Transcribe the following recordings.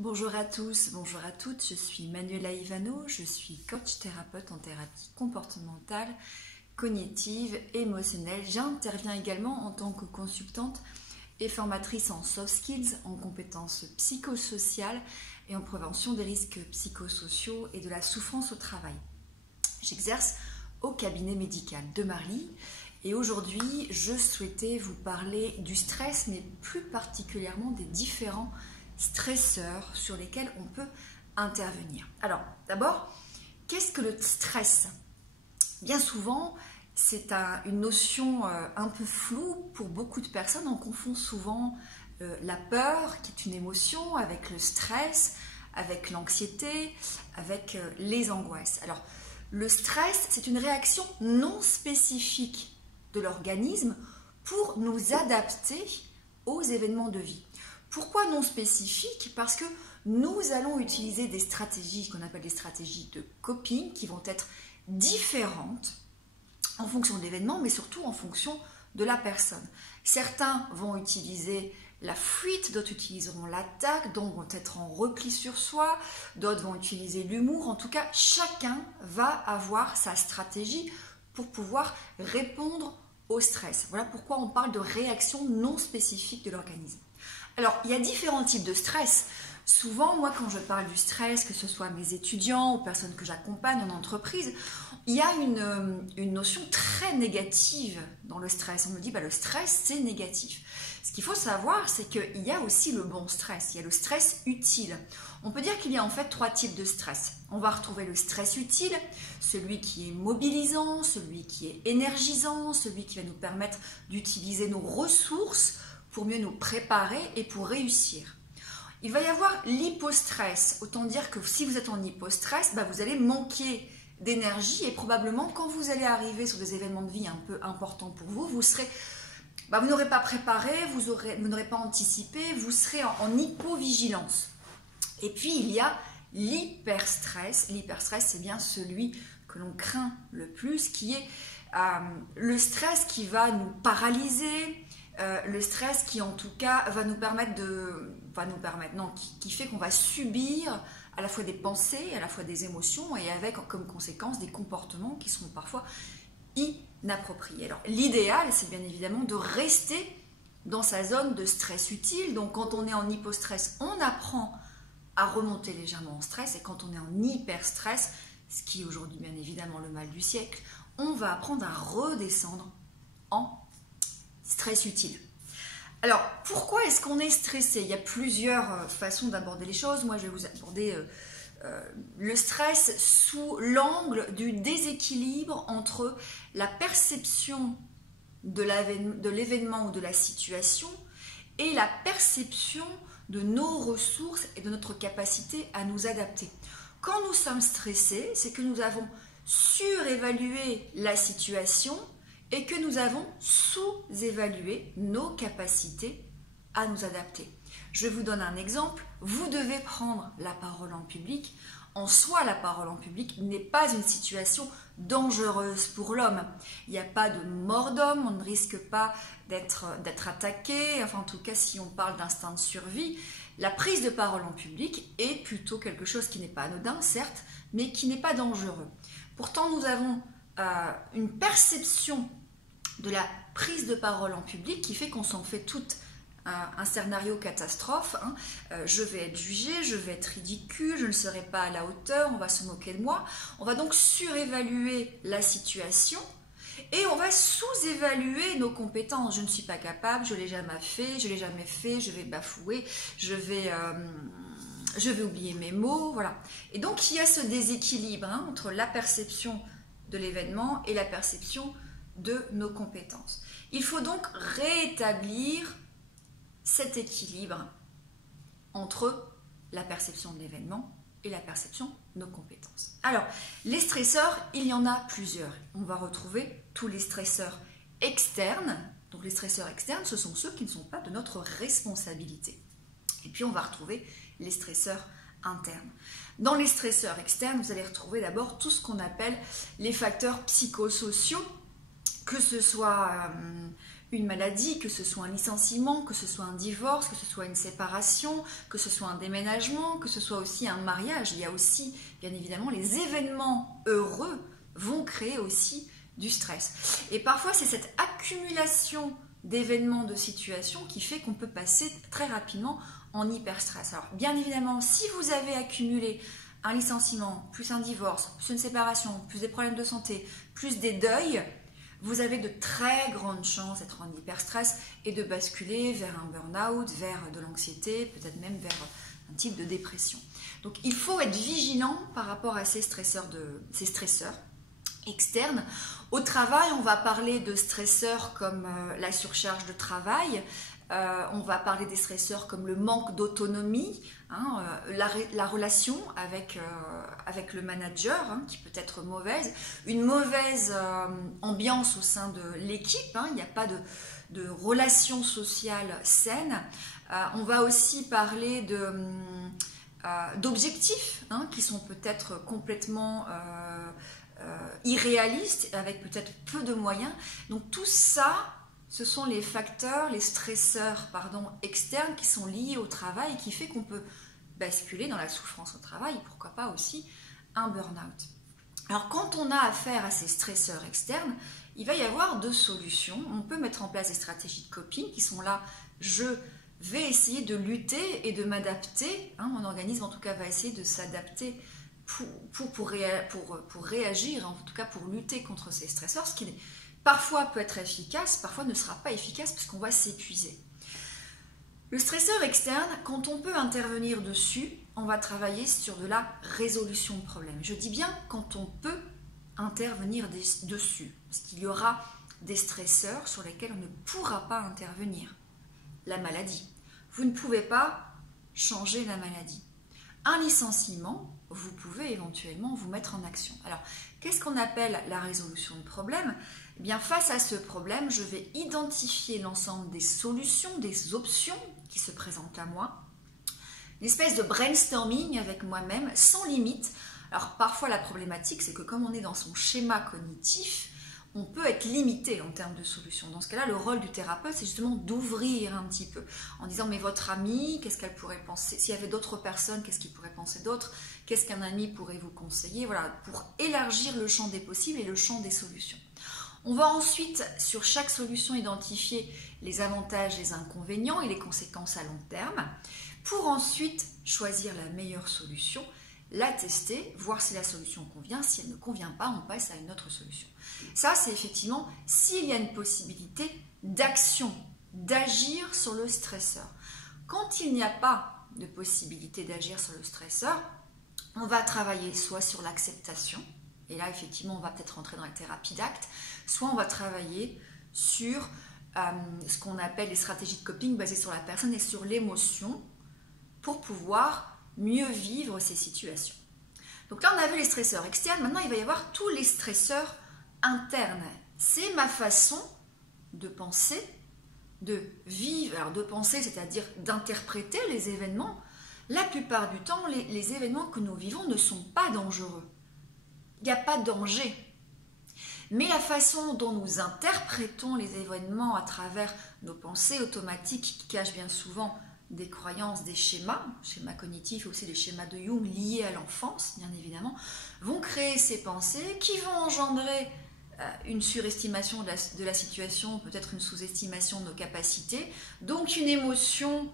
Bonjour à tous, bonjour à toutes, je suis Manuela Ivano, je suis coach thérapeute en thérapie comportementale, cognitive, émotionnelle. J'interviens également en tant que consultante et formatrice en soft skills, en compétences psychosociales et en prévention des risques psychosociaux et de la souffrance au travail. J'exerce au cabinet médical de Marly et aujourd'hui je souhaitais vous parler du stress, mais plus particulièrement des différents stresseurs sur lesquels on peut intervenir. Alors d'abord, qu'est-ce que le stress? Bien souvent, c'est une notion un peu floue pour beaucoup de personnes. On confond souvent la peur, qui est une émotion, avec le stress, avec l'anxiété, avec les angoisses. Alors, le stress, c'est une réaction non spécifique de l'organisme pour nous adapter aux événements de vie. Pourquoi non spécifique? Parce que nous allons utiliser des stratégies qu'on appelle des stratégies de coping qui vont être différentes en fonction de l'événement, mais surtout en fonction de la personne. Certains vont utiliser la fuite, d'autres utiliseront l'attaque, d'autres vont être en repli sur soi, d'autres vont utiliser l'humour. En tout cas, chacun va avoir sa stratégie pour pouvoir répondre au stress. Voilà pourquoi on parle de réaction non spécifique de l'organisme. Alors, il y a différents types de stress. Souvent, moi, quand je parle du stress, que ce soit mes étudiants ou personnes que j'accompagne en entreprise, il y a une notion très négative dans le stress. On me dit, le stress, c'est négatif. Ce qu'il faut savoir, c'est qu'il y a aussi le bon stress. Il y a le stress utile. On peut dire qu'il y a en fait trois types de stress. On va retrouver le stress utile, celui qui est mobilisant, celui qui est énergisant, celui qui va nous permettre d'utiliser nos ressources pour mieux nous préparer et pour réussir. Il va y avoir l'hypostress, autant dire que si vous êtes en hypostress, vous allez manquer d'énergie et probablement quand vous allez arriver sur des événements de vie un peu importants pour vous, vous n'aurez pas préparé, vous n'aurez pas anticipé, vous serez en hypovigilance. Et puis il y a l'hyperstress. L'hyperstress, c'est bien celui que l'on craint le plus, qui est le stress qui va nous paralyser, le stress qui en tout cas va nous permettre qui fait qu'on va subir à la fois des pensées, à la fois des émotions et avec comme conséquence des comportements qui sont parfois inappropriés. Alors l'idéal, c'est bien évidemment de rester dans sa zone de stress utile. Donc quand on est en hypostress, on apprend à remonter légèrement en stress, et quand on est en hyperstress, ce qui est aujourd'hui bien évidemment le mal du siècle, on va apprendre à redescendre en stress utile. Alors, pourquoi est-ce qu'on est stressé? Il y a plusieurs façons d'aborder les choses. Moi, je vais vous aborder le stress sous l'angle du déséquilibre entre la perception de l'événement ou de la situation et la perception de nos ressources et de notre capacité à nous adapter. Quand nous sommes stressés, c'est que nous avons surévalué la situation et que nous avons sous-évalué nos capacités à nous adapter. Je vous donne un exemple. Vous devez prendre la parole en public. En soi, la parole en public n'est pas une situation dangereuse pour l'homme. Il n'y a pas de mort d'homme, on ne risque pas d'être attaqué. Enfin, en tout cas, si on parle d'instinct de survie, la prise de parole en public est plutôt quelque chose qui n'est pas anodin, certes, mais qui n'est pas dangereux. Pourtant, nous avons une perception de la prise de parole en public qui fait qu'on s'en fait tout un scénario catastrophe. Je vais être jugée, je vais être ridicule, je ne serai pas à la hauteur, on va se moquer de moi. On va donc surévaluer la situation et on va sous-évaluer nos compétences. Je ne suis pas capable, je ne l'ai jamais fait, je vais bafouer, je vais oublier mes mots, voilà. Et donc il y a ce déséquilibre entre la perception de l'événement et la perception de nos compétences. Il faut donc rétablir cet équilibre entre la perception de l'événement et la perception de nos compétences. Alors, les stresseurs, il y en a plusieurs. On va retrouver tous les stresseurs externes. Donc les stresseurs externes, ce sont ceux qui ne sont pas de notre responsabilité. Et puis on va retrouver les stresseurs internes. Dans les stresseurs externes, vous allez retrouver d'abord tout ce qu'on appelle les facteurs psychosociaux, que ce soit une maladie, que ce soit un licenciement, que ce soit un divorce, que ce soit une séparation, que ce soit un déménagement, que ce soit aussi un mariage. Il y a aussi, bien évidemment, les événements heureux vont créer aussi du stress. Et parfois, c'est cette accumulation d'événements, de situations qui fait qu'on peut passer très rapidement en hyperstress. Alors, bien évidemment, si vous avez accumulé un licenciement, plus un divorce, plus une séparation, plus des problèmes de santé, plus des deuils, vous avez de très grandes chances d'être en hyperstress et de basculer vers un burn-out, vers de l'anxiété, peut-être même vers un type de dépression. Donc il faut être vigilant par rapport à ces stresseurs externes. Au travail, on va parler de stresseurs comme la surcharge de travail, on va parler des stresseurs comme le manque d'autonomie, la relation avec le manager, qui peut être mauvaise, une mauvaise ambiance au sein de l'équipe, il n'y a pas de relation sociale saine. On va aussi parler d'objectifs qui sont peut-être complètement irréalistes, avec peut-être peu de moyens. Donc tout ça, ce sont les facteurs, les stresseurs externes qui sont liés au travail et qui fait qu'on peut basculer dans la souffrance au travail, pourquoi pas aussi un burn-out. Alors quand on a affaire à ces stresseurs externes, il va y avoir deux solutions. On peut mettre en place des stratégies de coping qui sont là, je vais essayer de lutter et de m'adapter, mon organisme en tout cas va essayer de s'adapter pour réagir, en tout cas pour lutter contre ces stresseurs, ce qui parfois peut être efficace, parfois ne sera pas efficace parce qu'on va s'épuiser. Le stresseur externe, quand on peut intervenir dessus, on va travailler sur de la résolution de problèmes. Je dis bien quand on peut intervenir dessus, parce qu'il y aura des stresseurs sur lesquels on ne pourra pas intervenir. La maladie. Vous ne pouvez pas changer la maladie. Un licenciement, vous pouvez éventuellement vous mettre en action. Alors, qu'est-ce qu'on appelle la résolution de problème ? Eh bien, face à ce problème, je vais identifier l'ensemble des solutions, des options qui se présentent à moi. Une espèce de brainstorming avec moi-même, sans limite. Alors, parfois, la problématique, c'est que comme on est dans son schéma cognitif, on peut être limité en termes de solutions. Dans ce cas-là, le rôle du thérapeute, c'est justement d'ouvrir un petit peu, en disant, mais votre amie, qu'est-ce qu'elle pourrait penser ? S'il y avait d'autres personnes, qu'est-ce qu'il pourrait penser d'autre ? Qu'est-ce qu'un ami pourrait vous conseiller ? Voilà, pour élargir le champ des possibles et le champ des solutions. On va ensuite, sur chaque solution, identifier les avantages, les inconvénients et les conséquences à long terme, pour ensuite choisir la meilleure solution, la tester, voir si la solution convient. Si elle ne convient pas, on passe à une autre solution. Ça, c'est effectivement s'il y a une possibilité d'action, d'agir sur le stresseur. Quand il n'y a pas de possibilité d'agir sur le stresseur, on va travailler soit sur l'acceptation, et là, effectivement, on va peut-être rentrer dans la thérapie d'acte, soit on va travailler sur ce qu'on appelle les stratégies de coping basées sur la personne et sur l'émotion pour pouvoir mieux vivre ces situations. Donc là, on a vu les stresseurs externes. Maintenant, il va y avoir tous les stresseurs internes. C'est ma façon de penser, de vivre. Alors, de penser, c'est-à-dire d'interpréter les événements. La plupart du temps, les événements que nous vivons ne sont pas dangereux. Il n'y a pas de danger. Mais la façon dont nous interprétons les événements à travers nos pensées automatiques qui cachent bien souvent des croyances, des schémas cognitifs, aussi des schémas de Jung liés à l'enfance, bien évidemment, vont créer ces pensées qui vont engendrer une surestimation de la situation, peut-être une sous-estimation de nos capacités, donc une émotion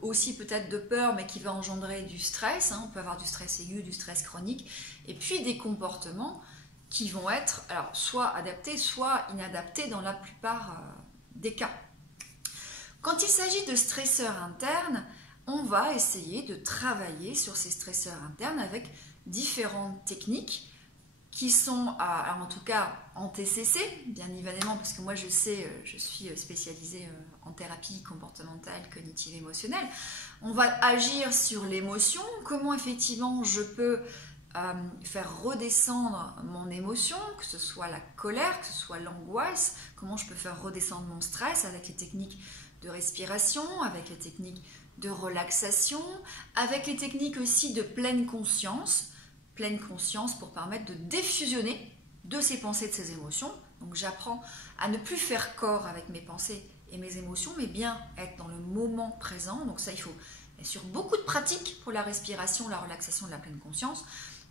aussi peut-être de peur, mais qui va engendrer du stress, on peut avoir du stress aigu, du stress chronique, et puis des comportements qui vont être alors, soit adaptés, soit inadaptés dans la plupart des cas. Quand il s'agit de stresseurs internes, on va essayer de travailler sur ces stresseurs internes avec différentes techniques qui sont, alors en tout cas en TCC, bien évidemment, parce que moi je sais, je suis spécialisée en thérapie comportementale, cognitive, émotionnelle. On va agir sur l'émotion, comment effectivement je peux faire redescendre mon émotion, que ce soit la colère, que ce soit l'angoisse, comment je peux faire redescendre mon stress avec les techniques de respiration, avec les techniques de relaxation, avec les techniques aussi de pleine conscience pour permettre de défusionner de ces pensées, de ces émotions, Donc j'apprends à ne plus faire corps avec mes pensées et mes émotions, mais bien être dans le moment présent. Donc ça, il faut bien sûr beaucoup de pratique pour la respiration, la relaxation de la pleine conscience.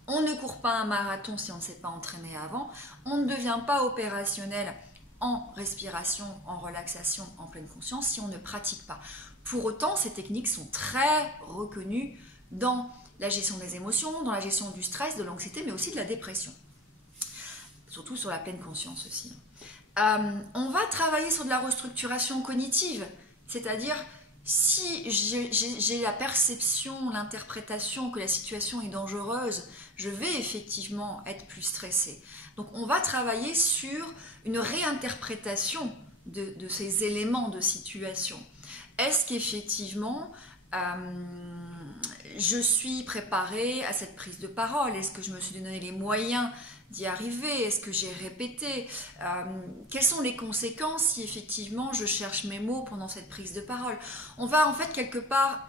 On ne court pas un marathon si on ne s'est pas entraîné avant. On ne devient pas opérationnel en respiration, en relaxation, en pleine conscience si on ne pratique pas. Pour autant, ces techniques sont très reconnues dans la gestion des émotions, dans la gestion du stress, de l'anxiété, mais aussi de la dépression. Surtout sur la pleine conscience aussi. On va travailler sur de la restructuration cognitive, c'est-à-dire si j'ai la perception, l'interprétation que la situation est dangereuse, je vais effectivement être plus stressée. Donc on va travailler sur une réinterprétation de ces éléments de situation. Est-ce qu'effectivement je suis préparée à cette prise de parole? Est-ce que je me suis donné les moyens d'y arriver? Est-ce que j'ai répété? Quelles sont les conséquences si effectivement je cherche mes mots pendant cette prise de parole? On va en fait quelque part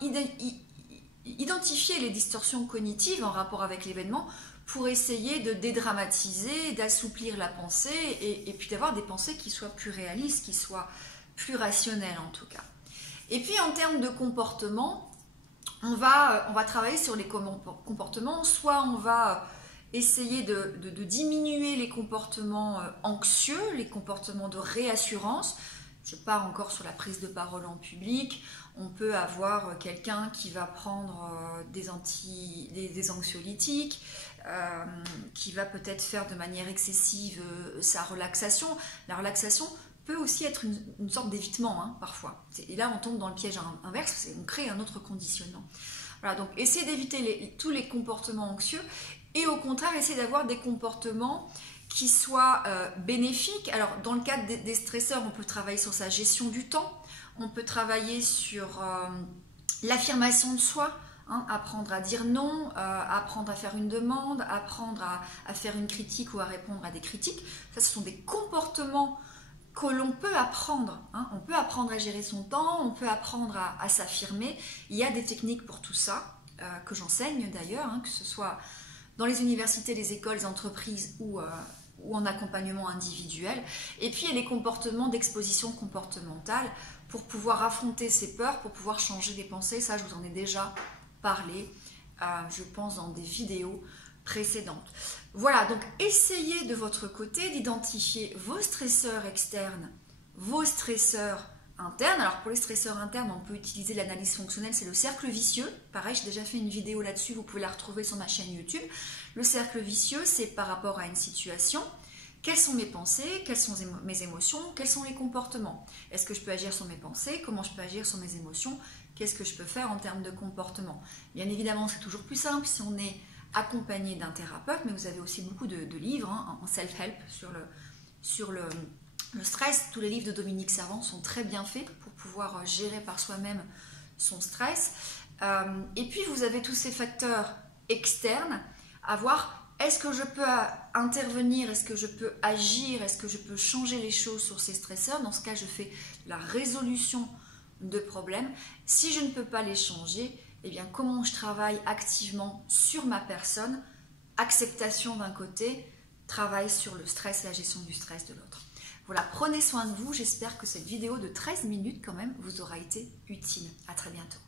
identifier les distorsions cognitives en rapport avec l'événement pour essayer de dédramatiser, d'assouplir la pensée et puis d'avoir des pensées qui soient plus réalistes, qui soient plus rationnelles en tout cas. Et puis en termes de comportement, on va travailler sur les comportements, soit on va essayer de diminuer les comportements anxieux, les comportements de réassurance. Je pars encore sur la prise de parole en public. On peut avoir quelqu'un qui va prendre des anxiolytiques, qui va peut-être faire de manière excessive sa relaxation. La relaxation peut aussi être une sorte d'évitement parfois. Et là, on tombe dans le piège inverse, on crée un autre conditionnement. Voilà, donc essayez d'éviter tous les comportements anxieux et au contraire, essayez d'avoir des comportements qui soient bénéfiques. Alors, dans le cadre des stresseurs, on peut travailler sur sa gestion du temps, on peut travailler sur l'affirmation de soi, apprendre à dire non, apprendre à faire une demande, apprendre à faire une critique ou à répondre à des critiques. Ça, ce sont des comportements que l'on peut apprendre. On peut apprendre à gérer son temps, on peut apprendre à s'affirmer. Il y a des techniques pour tout ça, que j'enseigne d'ailleurs, que ce soit dans les universités, les écoles, les entreprises ou en accompagnement individuel. Et puis, il y a les comportements d'exposition comportementale pour pouvoir affronter ses peurs, pour pouvoir changer des pensées. Ça, je vous en ai déjà parlé, je pense, dans des vidéos précédentes. Voilà, donc essayez de votre côté d'identifier vos stresseurs externes, vos stresseurs internes. Alors pour les stresseurs internes, on peut utiliser l'analyse fonctionnelle, c'est le cercle vicieux. Pareil, j'ai déjà fait une vidéo là-dessus, vous pouvez la retrouver sur ma chaîne YouTube. Le cercle vicieux, c'est par rapport à une situation. Quelles sont mes pensées? Quelles sont mes émotions? Quels sont les comportements? Est-ce que je peux agir sur mes pensées? Comment je peux agir sur mes émotions? Qu'est-ce que je peux faire en termes de comportement? Bien évidemment, c'est toujours plus simple si on est accompagné d'un thérapeute, mais vous avez aussi beaucoup de livres en self-help sur le stress. Tous les livres de Dominique Servant sont très bien faits pour pouvoir gérer par soi-même son stress. Et puis, vous avez tous ces facteurs externes à voir. Est-ce que je peux intervenir? Est-ce que je peux agir? Est-ce que je peux changer les choses sur ces stresseurs? Dans ce cas, je fais la résolution de problèmes. Si je ne peux pas les changer, eh bien, comment je travaille activement sur ma personne? Acceptation d'un côté, travail sur le stress et la gestion du stress de l'autre. Voilà, prenez soin de vous. J'espère que cette vidéo de 13 minutes quand même vous aura été utile. À très bientôt.